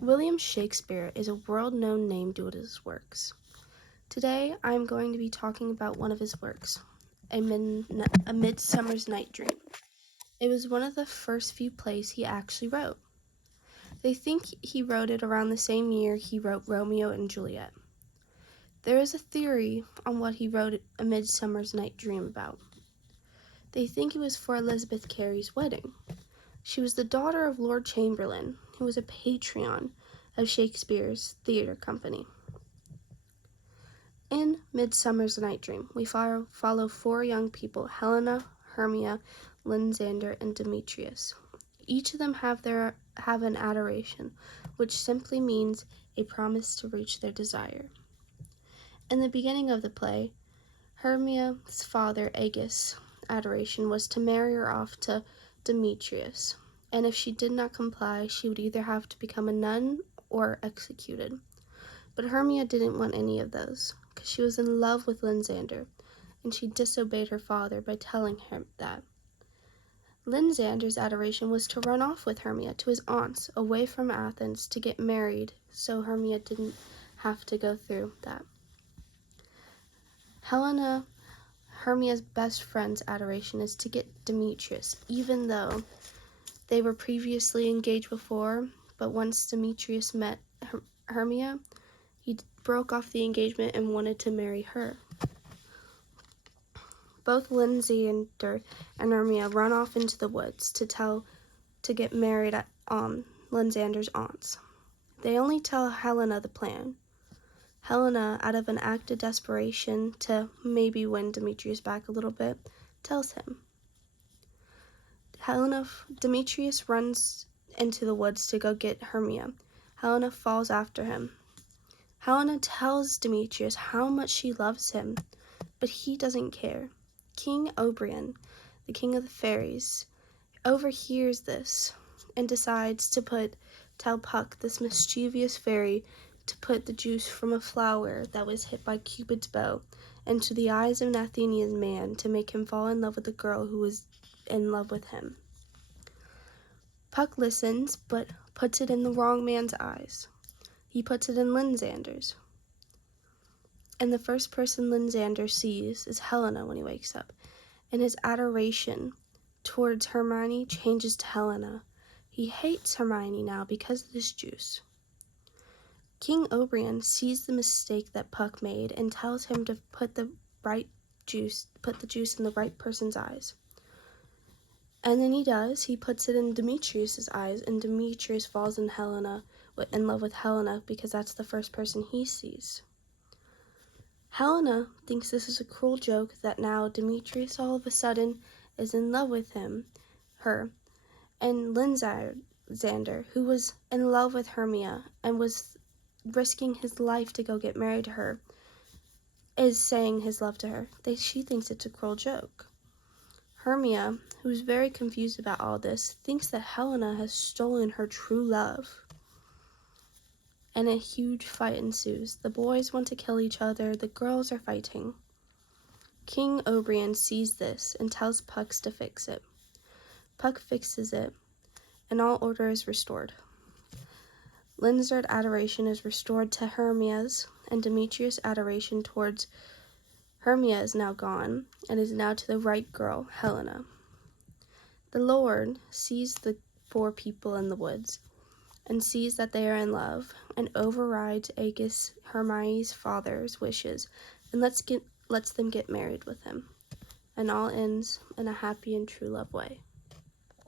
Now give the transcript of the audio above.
William Shakespeare is a world-known name due to his works. Today, I am going to be talking about one of his works, A Midsummer's Night Dream. It was one of the first few plays he actually wrote. They think he wrote it around the same year he wrote Romeo and Juliet. There is a theory on what he wrote A Midsummer's Night Dream about. They think it was for Elizabeth Cary's wedding. She was the daughter of Lord Chamberlain, who was a patron of Shakespeare's theater company. In Midsummer's Night Dream, we follow four young people, Helena, Hermia, Lysander, and Demetrius. Each of them have an adoration, which simply means a promise to reach their desire. In the beginning of the play, Hermia's father, Agis' adoration was to marry her off to Demetrius, and if she did not comply, she would either have to become a nun or executed. But Hermia didn't want any of those, because she was in love with Lysander, and she disobeyed her father by telling him that. Lysander's adoration was to run off with Hermia to his aunt's away from Athens to get married, so Hermia didn't have to go through that. Helena, Hermia's best friend's adoration is to get Demetrius, even though they were previously engaged before, but once Demetrius met Hermia, he broke off the engagement and wanted to marry her. Both Lysander and Hermia run off into the woods to get married at Lysander's aunts. They only tell Helena the plan. Helena, out of an act of desperation to maybe win Demetrius back a little bit, tells him. Demetrius runs into the woods to go get Hermia. Helena falls after him. Helena tells Demetrius how much she loves him, but he doesn't care. King Oberon, the king of the fairies, overhears this and decides to tell Puck, this mischievous fairy, to put the juice from a flower that was hit by Cupid's bow into the eyes of an Athenian man to make him fall in love with the girl who was in love with him. Puck listens, but puts it in the wrong man's eyes. He puts it in Lysander's. And the first person Lysander sees is Helena when he wakes up, and his adoration towards Hermione changes to Helena. He hates Hermione now because of this juice. King Oberon sees the mistake that Puck made and tells him to put the juice in the right person's eyes. And then he does. He puts it in Demetrius's eyes, and Demetrius falls in love with Helena because that's the first person he sees. Helena thinks this is a cruel joke that now Demetrius all of a sudden is in love with her, and Lysander, who was in love with Hermia and was risking his life to go get married to her, is saying his love to her. She thinks it's a cruel joke. Hermia, who's very confused about all this, thinks that Helena has stolen her true love. And a huge fight ensues. The boys want to kill each other, the girls are fighting. King Oberon sees this and tells Puck to fix it. Puck fixes it, and all order is restored. Lysander's adoration is restored to Hermia's, and Demetrius' adoration towards Hermia is now gone, and is now to the right girl, Helena. The Lord sees the four people in the woods, and sees that they are in love, and overrides Agis, Hermione's father's wishes, and lets them get married with him. And all ends in a happy and true love way.